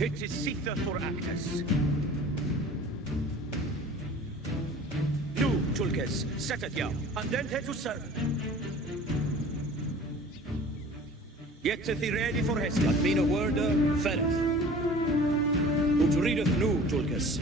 It is Sitha for Actus. Nu, Tulkes, setet jou, andente to serve. Yetteth I ready for hest. At mina worda, fereth. Ut readeth nu, Tulkes.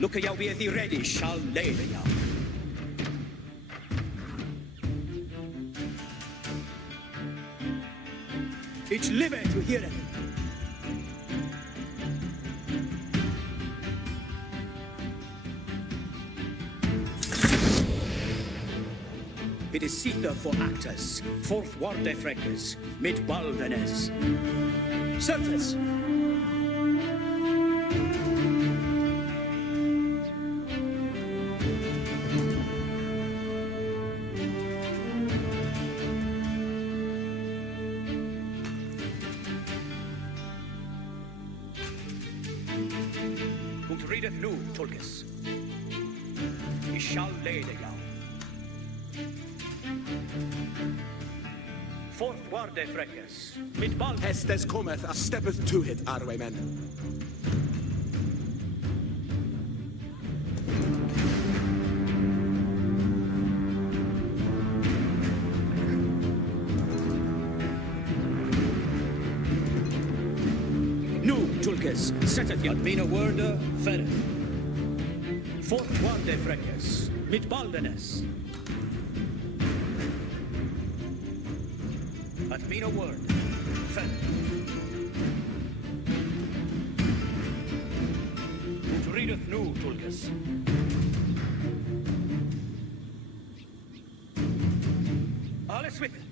Look at jou be thee ready, shall lede jou. It's live to hear it. It is Sitha for Actus, fourth warde freckes, mid baldenes. Certes. Readeth nu, Tulkes. I shall lede jou. Fourth warde freckes, mid bal. Hestes cometh, a steppeth to it, Arway men. Tulkes, setet jou. Ad mina worda, fereth. Fourth warde freckes, mid baldenes. Ad mina word, fereth. Ut readeth nu, Tulkes. Alles with it.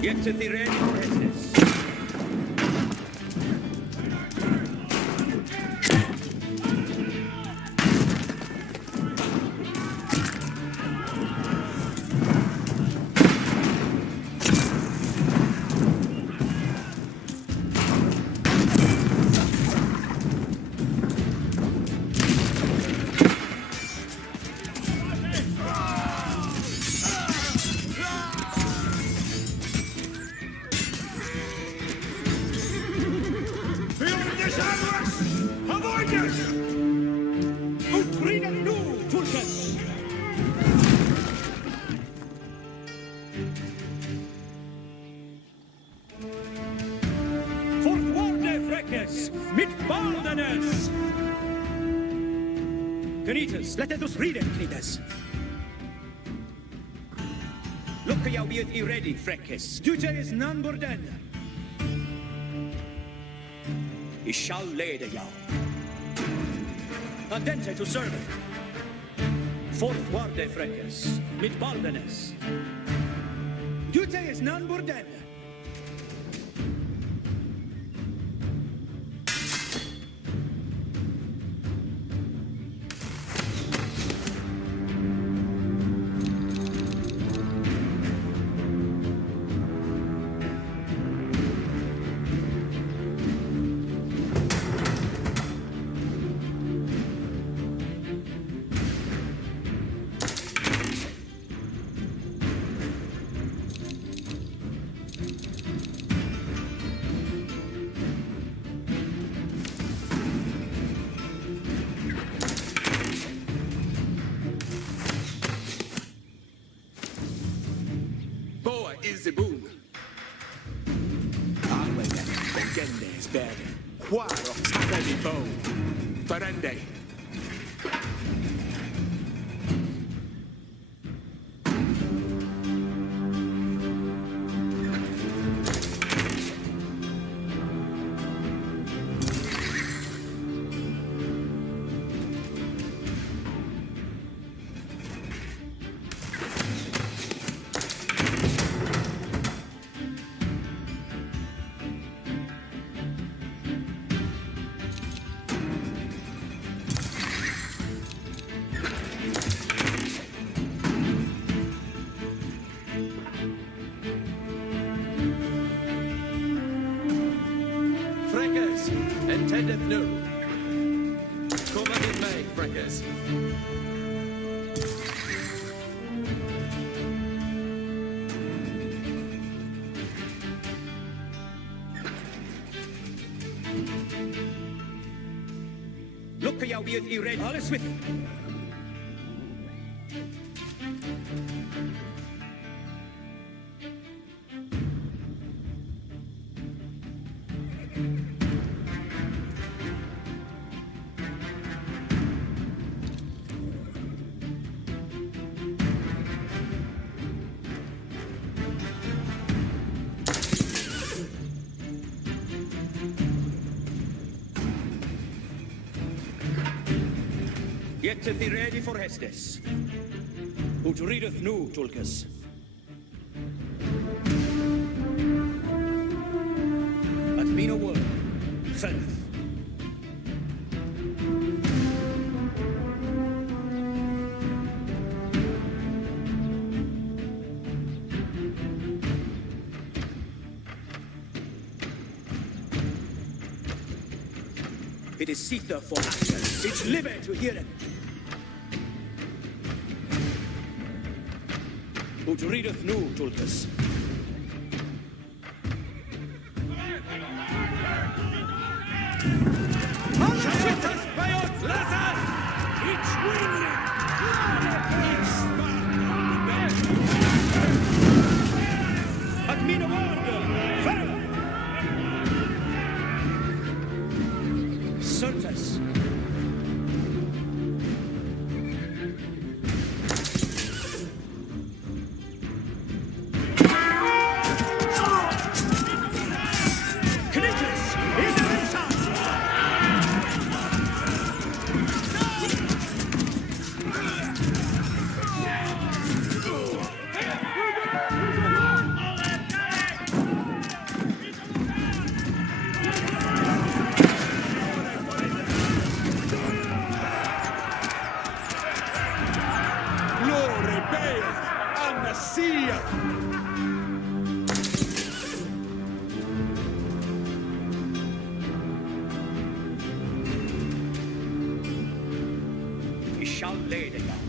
Yetteth I ready for Hestes. Let us read it, Cnidas. Look at jou be it ready, freckes. Duce is none borden. I shall lede jou. Andente to serve it. Fourth warde, freckes, mid baldenes. Duce is none borden. the boon. Arway Gongende is bad. Quaro Tabebi Bo. Ferende. Freckers, intended no. Come in May, Freckers. Look at your weird red. All is with it. Get to be ready for Hestes. Ut readeth nu, Tulkas. At me no word, Fereth. It is Sita for action. It's liver to hear it. Ut readeth nu, Tulkas. Shittas bayot lazar! Each wing! At me no wonder! Farewell! Certes. He shall lay the young.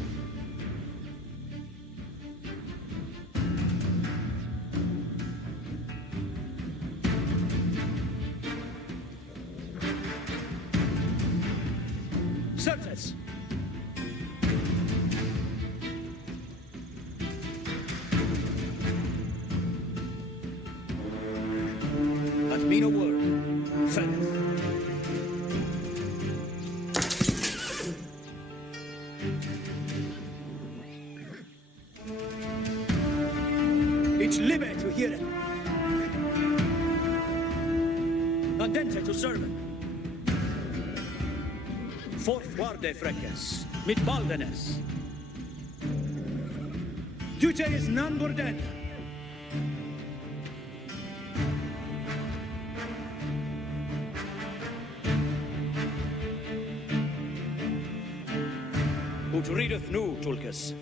Certes. At me no word, Fereth. It's liber to hear it. Andente to servant. Fortvarde Freckes, mit Baldenes. Dute is none borden. Ut readeth nu, Tulkas.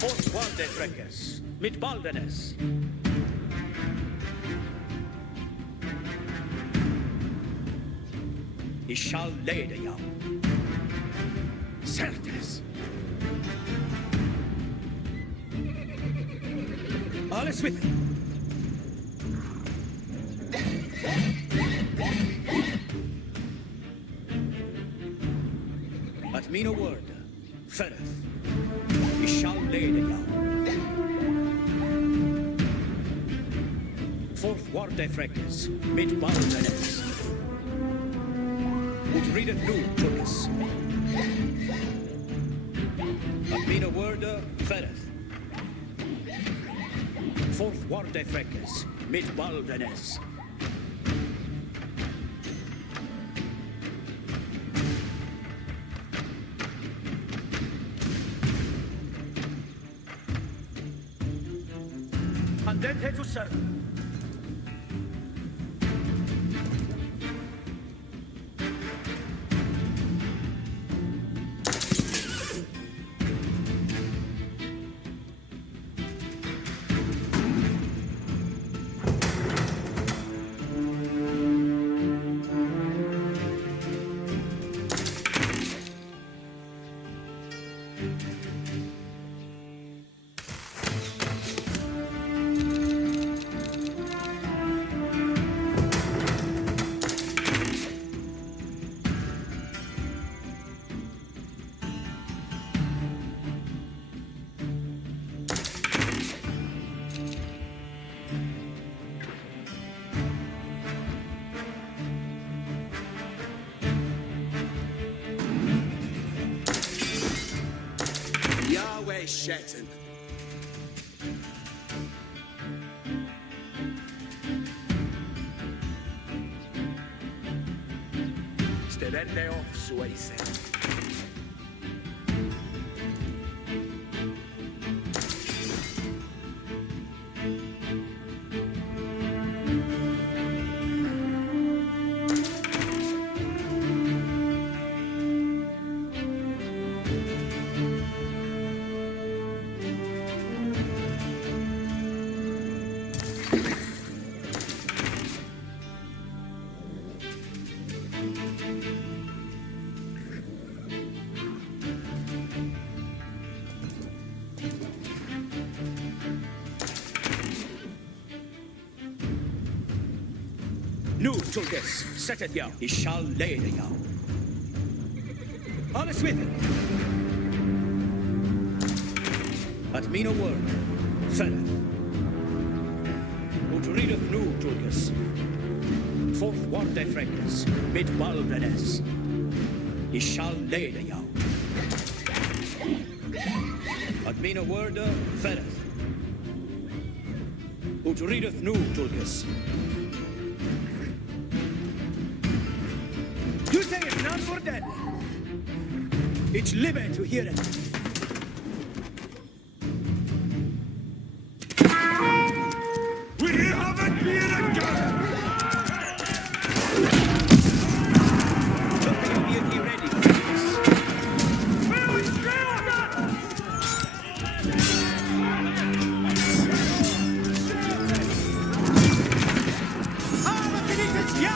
Fortvarde Freckes, mit Baldenes. He shall lay the young. Certes. All is with him. At me no word, Fereth. He shall lay the young. Warte Freckes mit Baldenes. Und redet nu, Turkes. At mina worde ferreth. Fourth Warte Freckes mit Baldenes. Andente to serve. Yahweh Shetton. Sterende off Suese. Nu, Turkes, sättet jag. I skall leda jag. Alles with it. At mina word, ferreth. Und redet nu, Turkes. Fourth Warte Freckes mit Baldenes. I skall leda jag. At mina word, ferreth. Und redet nu, Turkes. You say it's not for dead. It's living to hear it. We haven't been again! Look at me ready for this. Ah, look at it, yeah!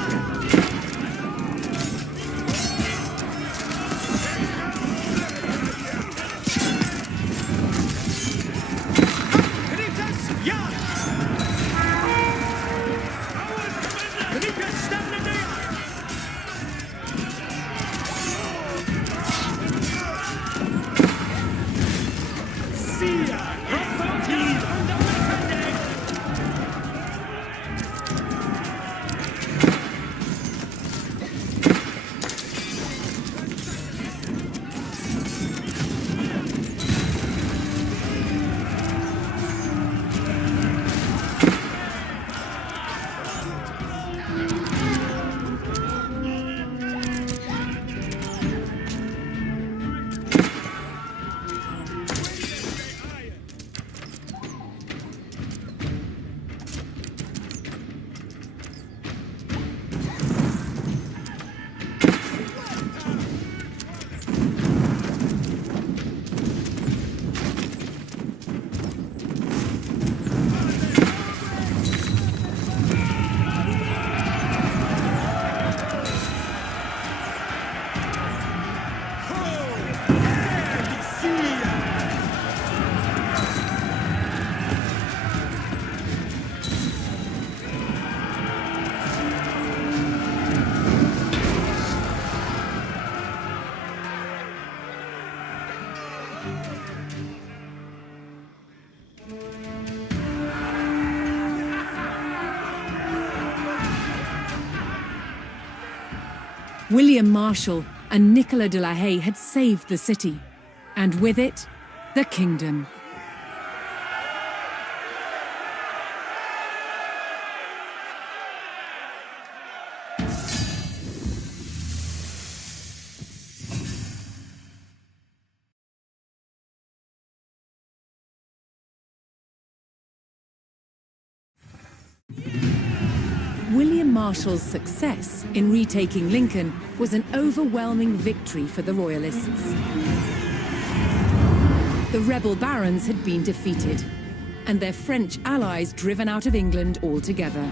William Marshal and Nicolas de la Haye had saved the city, and with it, the kingdom. William Marshal's success in retaking Lincoln was an overwhelming victory for the Royalists. The rebel barons had been defeated, and their French allies driven out of England altogether.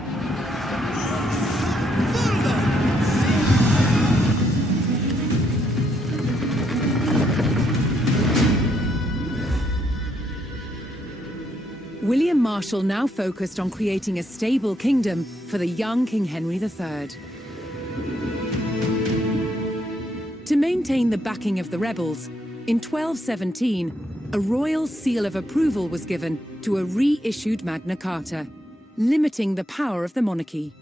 William Marshal now focused on creating a stable kingdom for the young King Henry III. To maintain the backing of the rebels, in 1217, a royal seal of approval was given to a reissued Magna Carta, limiting the power of the monarchy.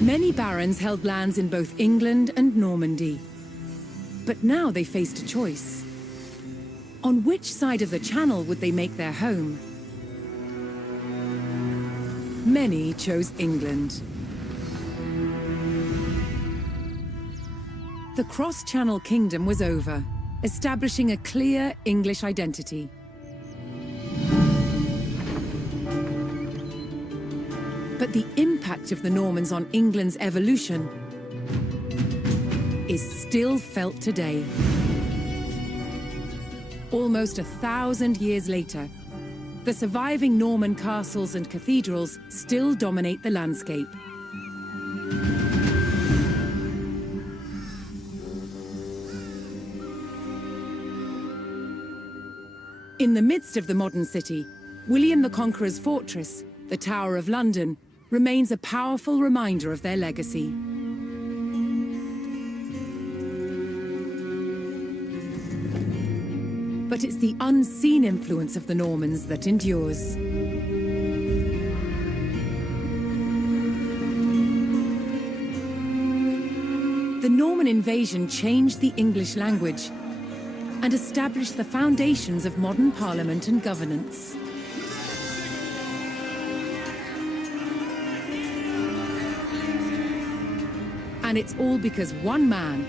Many barons held lands in both England and Normandy. But now they faced a choice. On which side of the Channel would they make their home? Many chose England. The cross-Channel kingdom was over, establishing a clear English identity. But the impact of the Normans on England's evolution is still felt today. Almost 1,000 years later, the surviving Norman castles and cathedrals still dominate the landscape. In the midst of the modern city, William the Conqueror's fortress, the Tower of London, remains a powerful reminder of their legacy. But it's the unseen influence of the Normans that endures. The Norman invasion changed the English language and established the foundations of modern parliament and governance. And it's all because one man,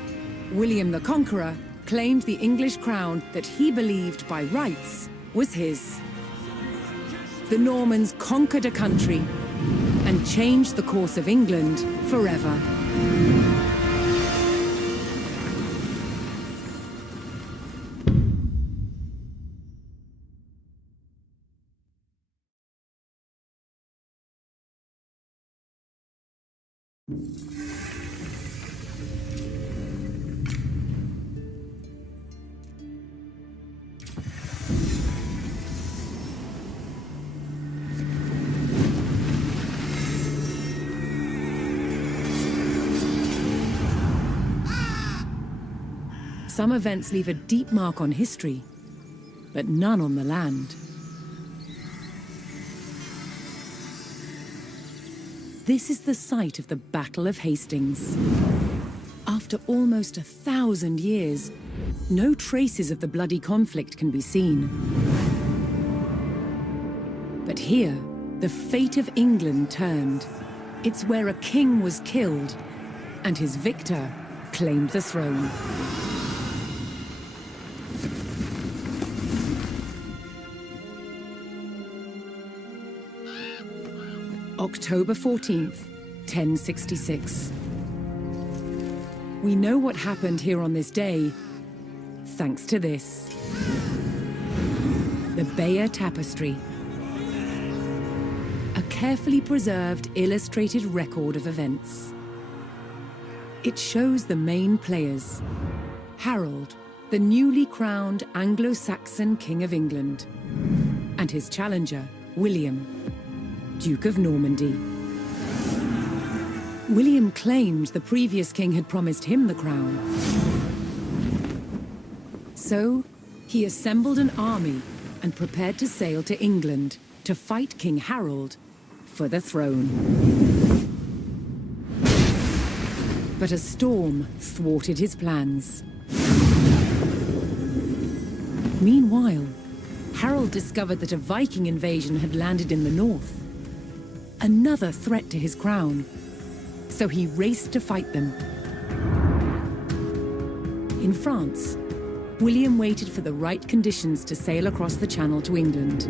William the Conqueror, claimed the English crown that he believed by rights was his. The Normans conquered a country and changed the course of England forever. Some events leave a deep mark on history, but none on the land. This is the site of the Battle of Hastings. After almost 1,000 years, no traces of the bloody conflict can be seen. But here, the fate of England turned. It's where a king was killed, and his victor claimed the throne. October 14th, 1066. We know what happened here on this day, thanks to this. The Bayeux Tapestry. A carefully preserved, illustrated record of events. It shows the main players. Harold, the newly crowned Anglo-Saxon King of England, and his challenger, William, Duke of Normandy. William claimed the previous king had promised him the crown. So, he assembled an army and prepared to sail to England to fight King Harold for the throne. But a storm thwarted his plans. Meanwhile, Harold discovered that a Viking invasion had landed in the north. Another threat to his crown. So he raced to fight them. In France, William waited for the right conditions to sail across the Channel to England.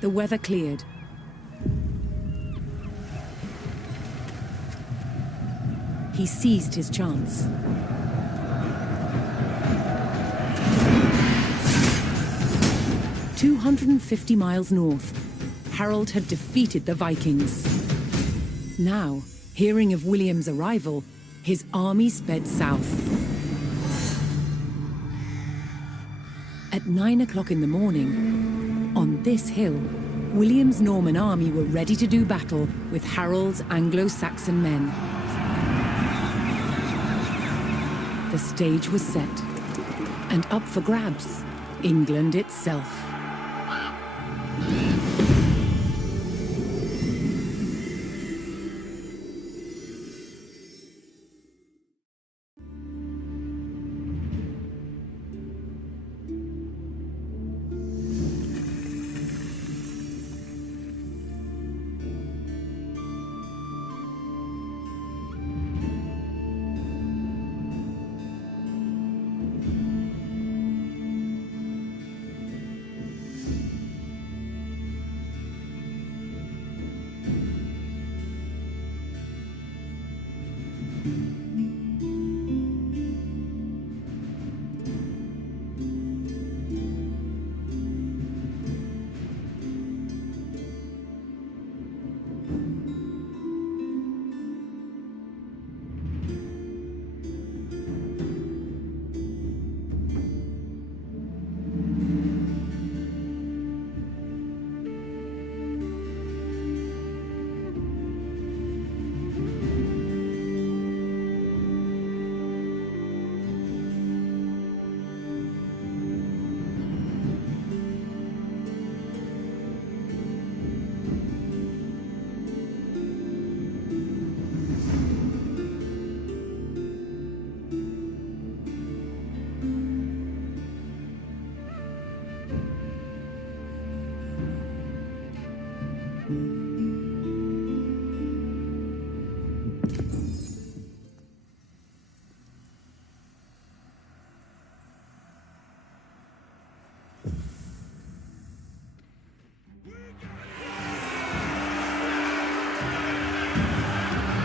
The weather cleared. He seized his chance. "250 miles north, Harold had defeated the Vikings. Now, hearing of William's arrival, his army sped south. At 9 o'clock in the morning, on this hill, William's Norman army were ready to do battle with Harold's Anglo-Saxon men. The stage was set, and up for grabs, England itself.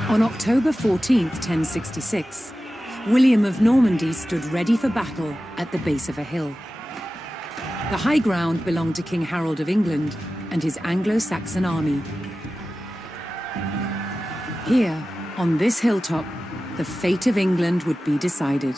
On October 14th, 1066, William of Normandy stood ready for battle at the base of a hill. The high ground belonged to King Harold of England and his Anglo-Saxon army. Here, on this hilltop, the fate of England would be decided.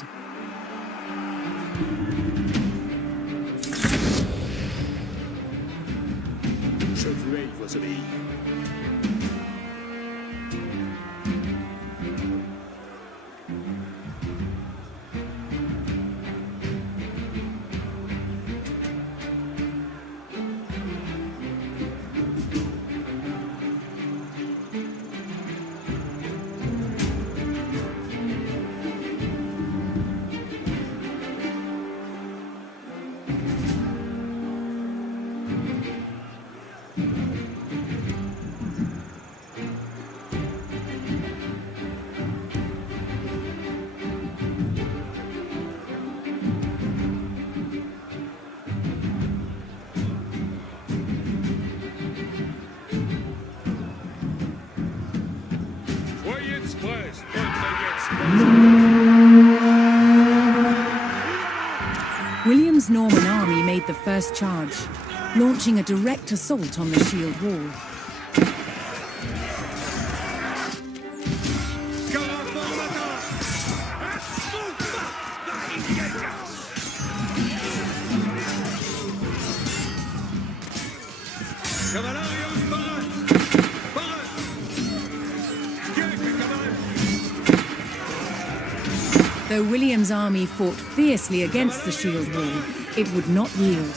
William's Norman army made the first charge, launching a direct assault on the shield wall. Though William's army fought fiercely against the shield wall, it would not yield.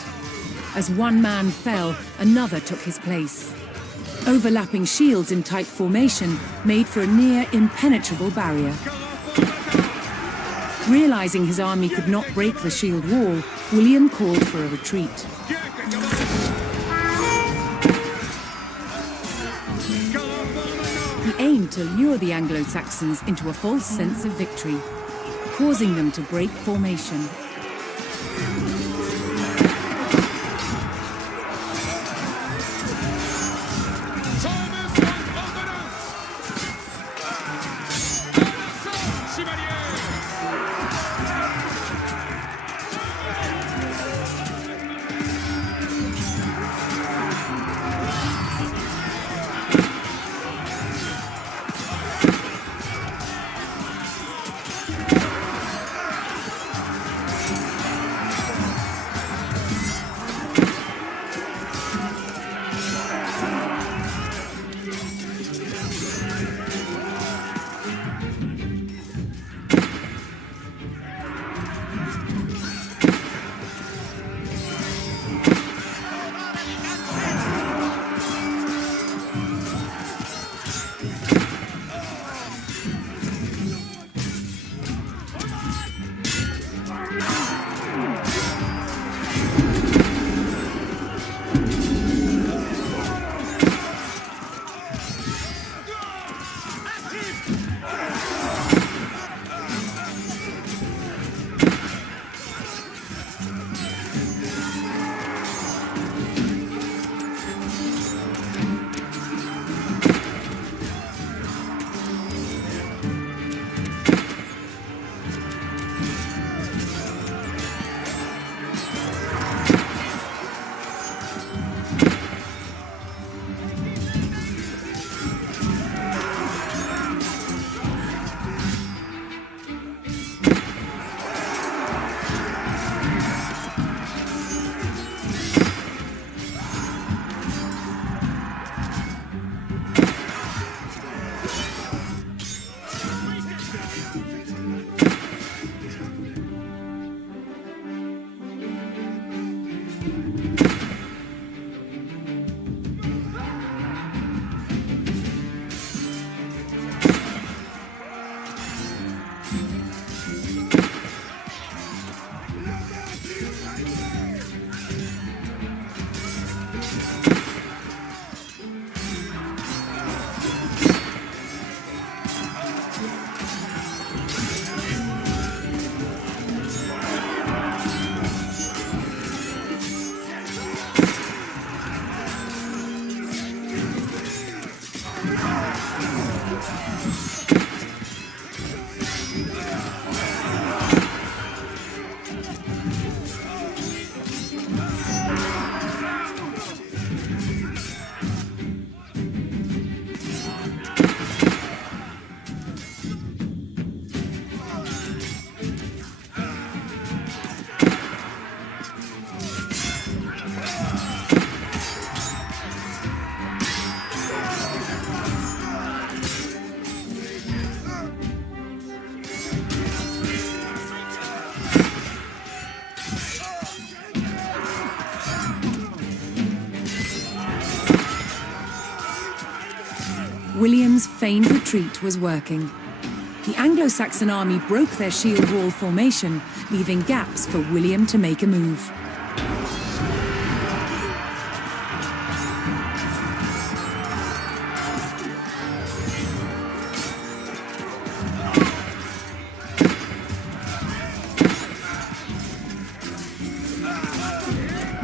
As one man fell, another took his place. Overlapping shields in tight formation made for a near impenetrable barrier. Realizing his army could not break the shield wall, William called for a retreat. He aimed to lure the Anglo-Saxons into a false sense of victory, causing them to break formation. William's feigned retreat was working. The Anglo-Saxon army broke their shield wall formation, leaving gaps for William to make a move.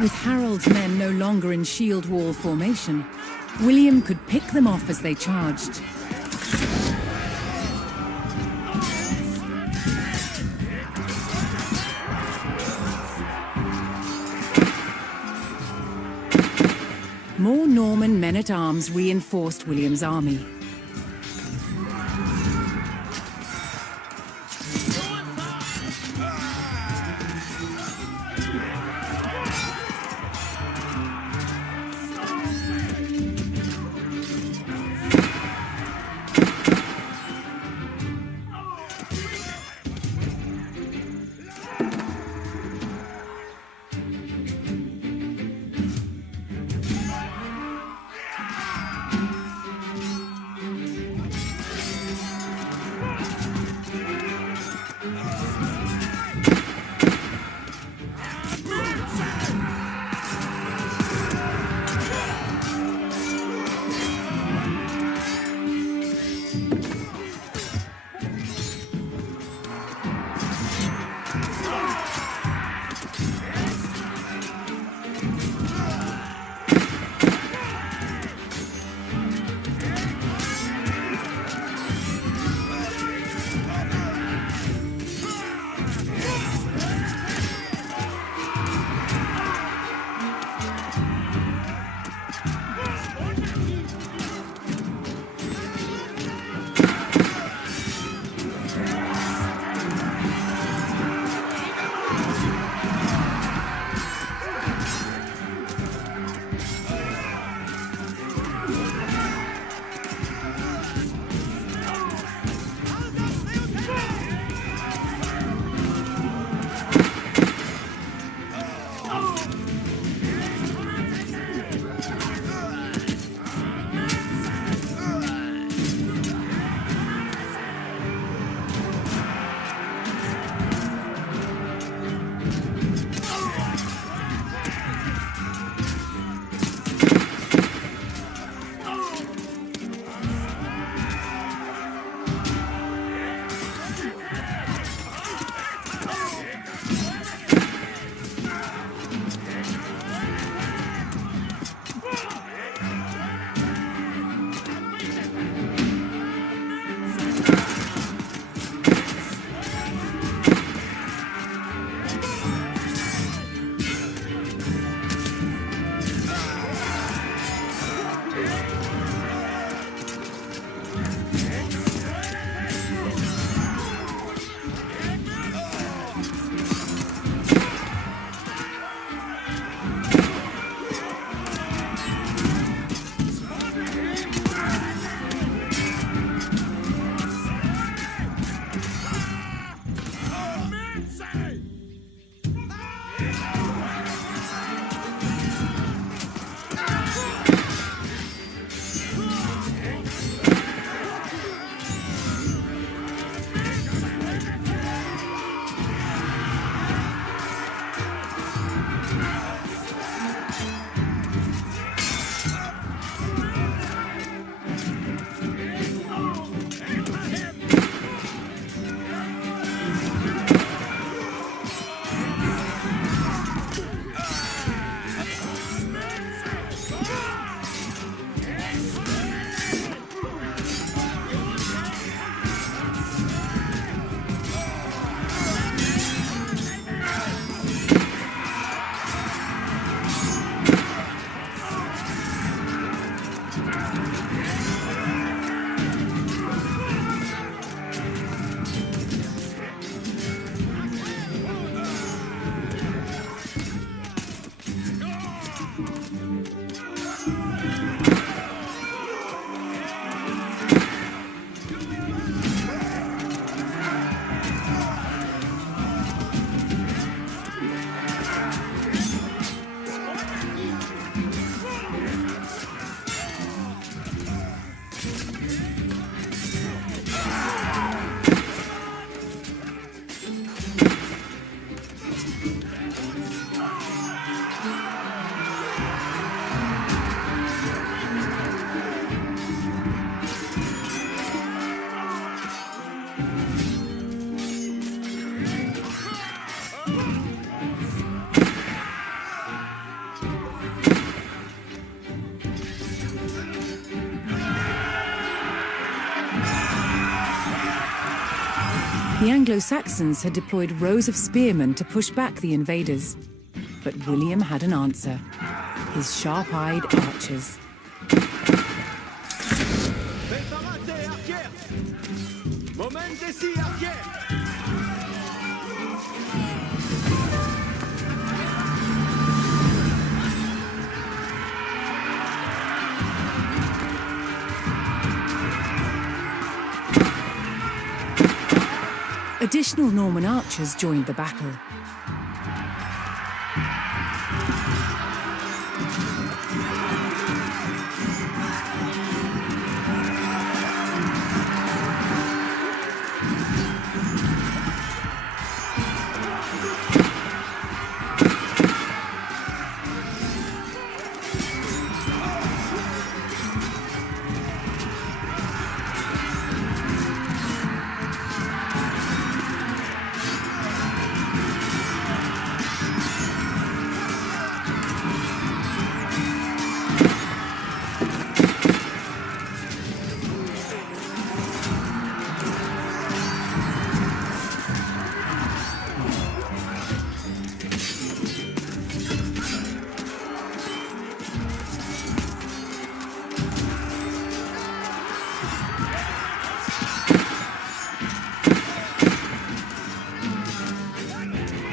With Harold's men no longer in shield wall formation, William could pick them off as they charged. More Norman men-at-arms reinforced William's army. The Anglo-Saxons had deployed rows of spearmen to push back the invaders. But William had an answer. His sharp-eyed archers. Additional Norman archers joined the battle.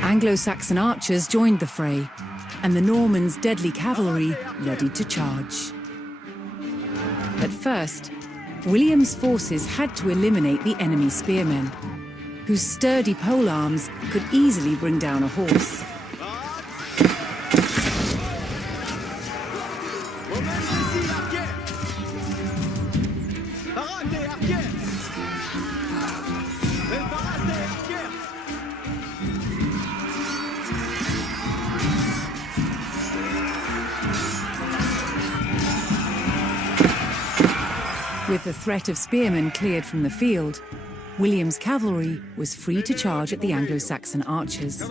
Anglo-Saxon archers joined the fray, and the Normans' deadly cavalry readied to charge. But first, William's forces had to eliminate the enemy spearmen, whose sturdy polearms could easily bring down a horse. With the threat of spearmen cleared from the field, William's cavalry was free to charge at the Anglo-Saxon archers.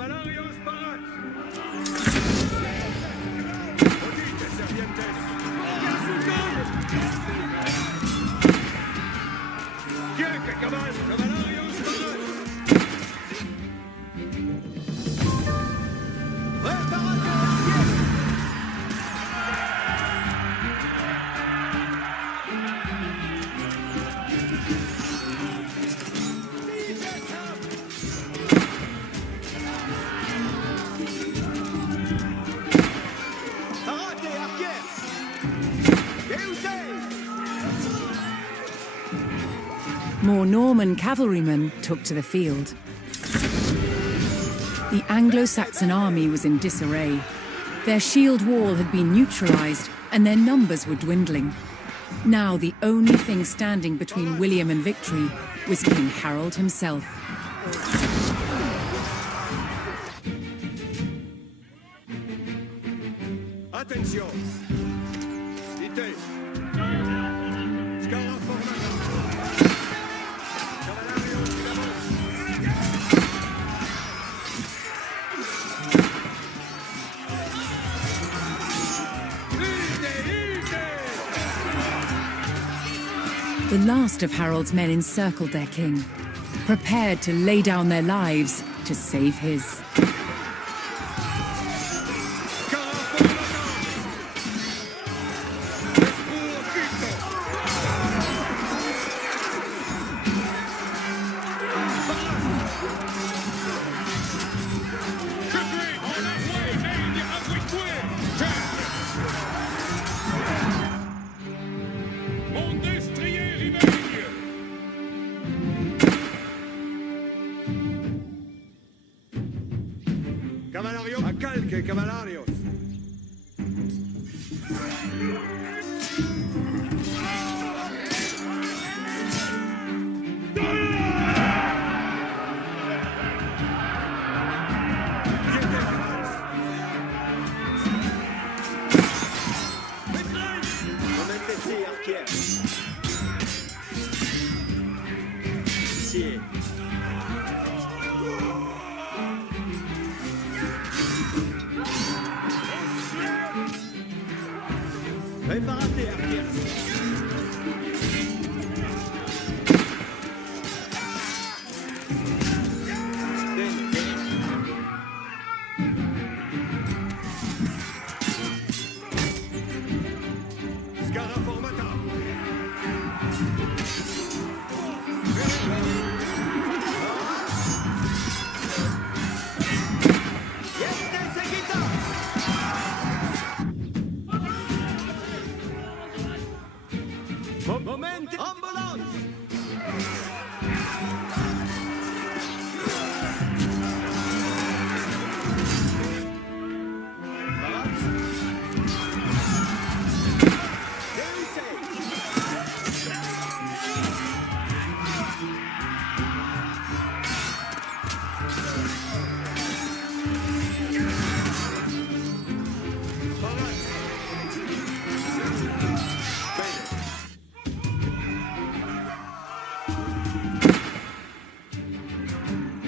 More Norman cavalrymen took to the field. The Anglo-Saxon army was in disarray. Their shield wall had been neutralized and their numbers were dwindling. Now the only thing standing between William and victory was King Harold himself. Attention! Vitesse! The last of Harold's men encircled their king, prepared to lay down their lives to save his. Cavalarios, a calque, cavalarios. Sì. Allez. Préparate, arquero. Bene, bene. Scaraformata. Este seguita. Moment, ambulance.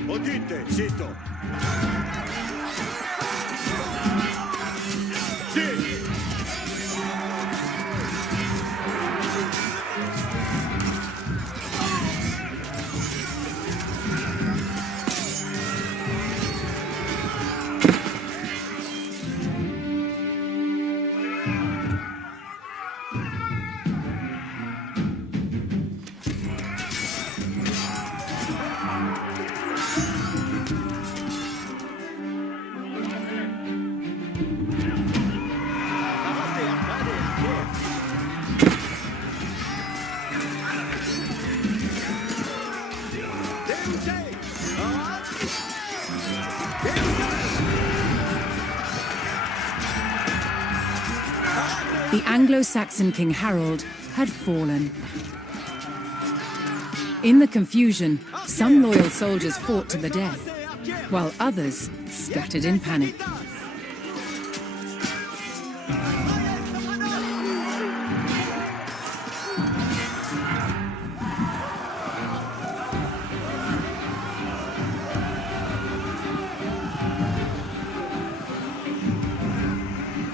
Odite, zitto. Sì. The Anglo-Saxon King Harold had fallen. In the confusion, some loyal soldiers fought to the death, while others scattered in panic.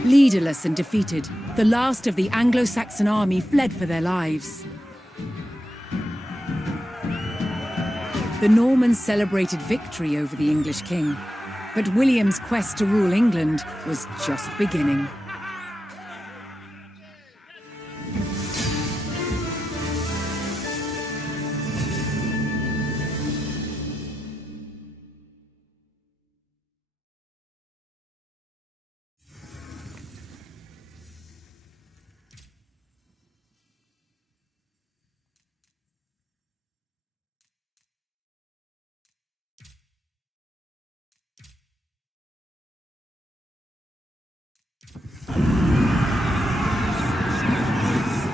Leaderless and defeated, the last of the Anglo-Saxon army fled for their lives. The Normans celebrated victory over the English king, but William's quest to rule England was just beginning.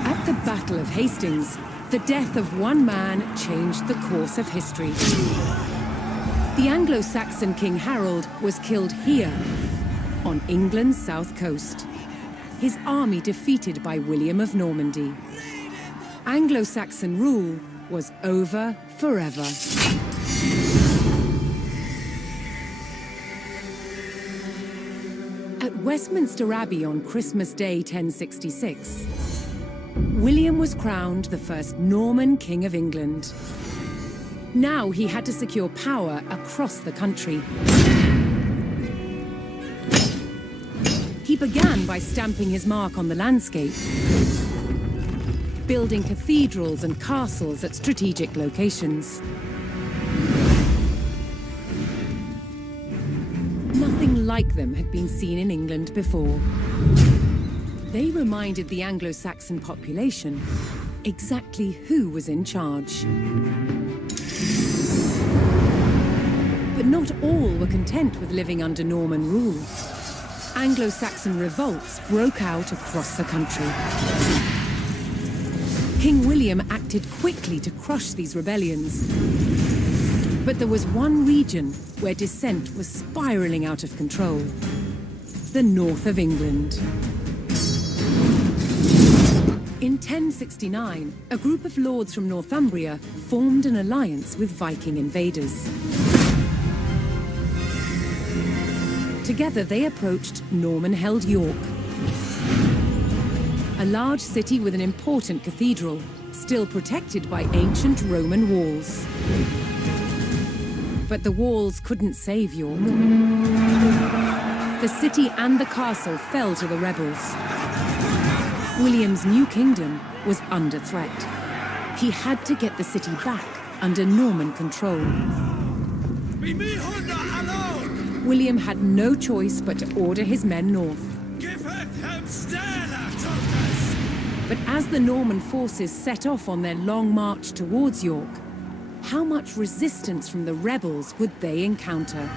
At the Battle of Hastings, the death of one man changed the course of history. The Anglo-Saxon King Harold was killed here, on England's south coast. His army defeated by William of Normandy. Anglo-Saxon rule was over forever. At Westminster Abbey on Christmas Day 1066, William was crowned the first Norman King of England. Now he had to secure power across the country. He began by stamping his mark on the landscape, building cathedrals and castles at strategic locations. Nothing like them had been seen in England before. They reminded the Anglo-Saxon population exactly who was in charge. But not all were content with living under Norman rule. Anglo-Saxon revolts broke out across the country. King William acted quickly to crush these rebellions. But there was one region where dissent was spiraling out of control: the north of England. In 1069, a group of lords from Northumbria formed an alliance with Viking invaders. Together they approached Norman-held York, a large city with an important cathedral, still protected by ancient Roman walls. But the walls couldn't save York. The city and the castle fell to the rebels. William's new kingdom was under threat. He had to get the city back under Norman control. William had no choice but to order his men north. But as the Norman forces set off on their long march towards York, how much resistance from the rebels would they encounter?